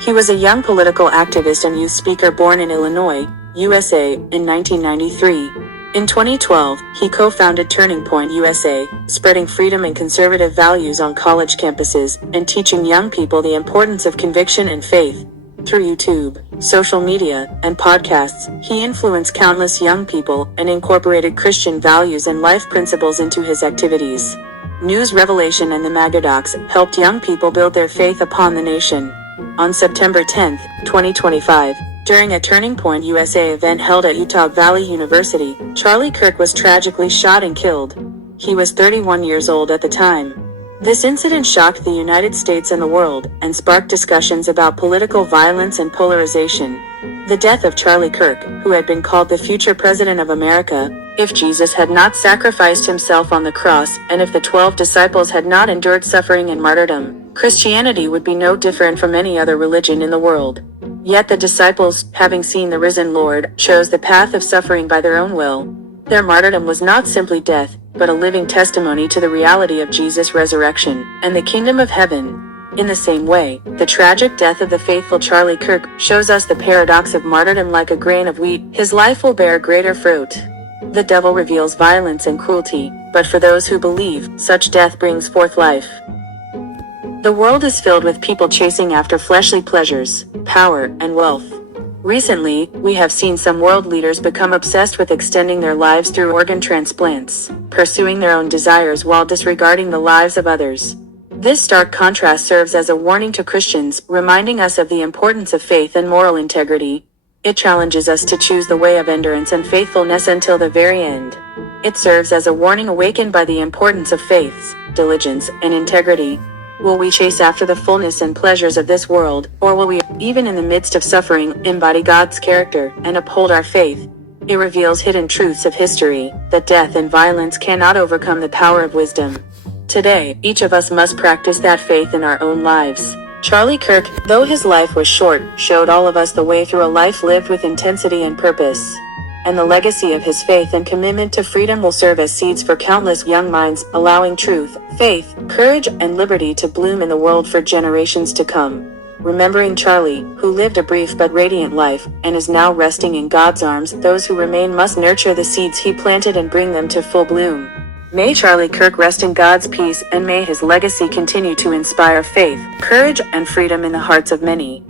He was a young political activist and youth speaker born in Illinois, USA, in 1993. In 2012, he co-founded Turning Point USA, spreading freedom and conservative values on college campuses, and teaching young people the importance of conviction and faith. Through YouTube, social media, and podcasts, he influenced countless young people and incorporated Christian values and life principles into his activities. News Revelation and the Martyrdom helped young people build their faith upon the nation. On September 10, 2025, during a Turning Point USA event held at Utah Valley University, Charlie Kirk was tragically shot and killed. He was 31 years old at the time. This incident shocked the United States and the world, and sparked discussions about political violence and polarization. The death of Charlie Kirk, who had been called the future president of America, if Jesus had not sacrificed himself on the cross, and if the 12 disciples had not endured suffering and martyrdom, Christianity would be no different from any other religion in the world. Yet the disciples, having seen the risen Lord, chose the path of suffering by their own will. Their martyrdom was not simply death, but a living testimony to the reality of Jesus' resurrection and the kingdom of heaven. In the same way, the tragic death of the faithful Charlie Kirk shows us the paradox of martyrdom. Like a grain of wheat, his life will bear greater fruit. The devil reveals violence and cruelty, but for those who believe, such death brings forth life. The world is filled with people chasing after fleshly pleasures, power, and wealth. Recently, we have seen some world leaders become obsessed with extending their lives through organ transplants, pursuing their own desires while disregarding the lives of others. This stark contrast serves as a warning to Christians, reminding us of the importance of faith and moral integrity. It challenges us to choose the way of endurance and faithfulness until the very end. It serves as a warning awakened by the importance of faith, diligence, and integrity. Will we chase after the fullness and pleasures of this world, or will we, even in the midst of suffering, embody God's character and uphold our faith? It reveals hidden truths of history, that death and violence cannot overcome the power of wisdom. Today, each of us must practice that faith in our own lives. Charlie Kirk, though his life was short, showed all of us the way through a life lived with intensity and purpose. And the legacy of his faith and commitment to freedom will serve as seeds for countless young minds, allowing truth, faith, courage, and liberty to bloom in the world for generations to come. Remembering Charlie, who lived a brief but radiant life, and is now resting in God's arms, those who remain must nurture the seeds he planted and bring them to full bloom. May Charlie Kirk rest in God's peace, and may his legacy continue to inspire faith, courage, and freedom in the hearts of many.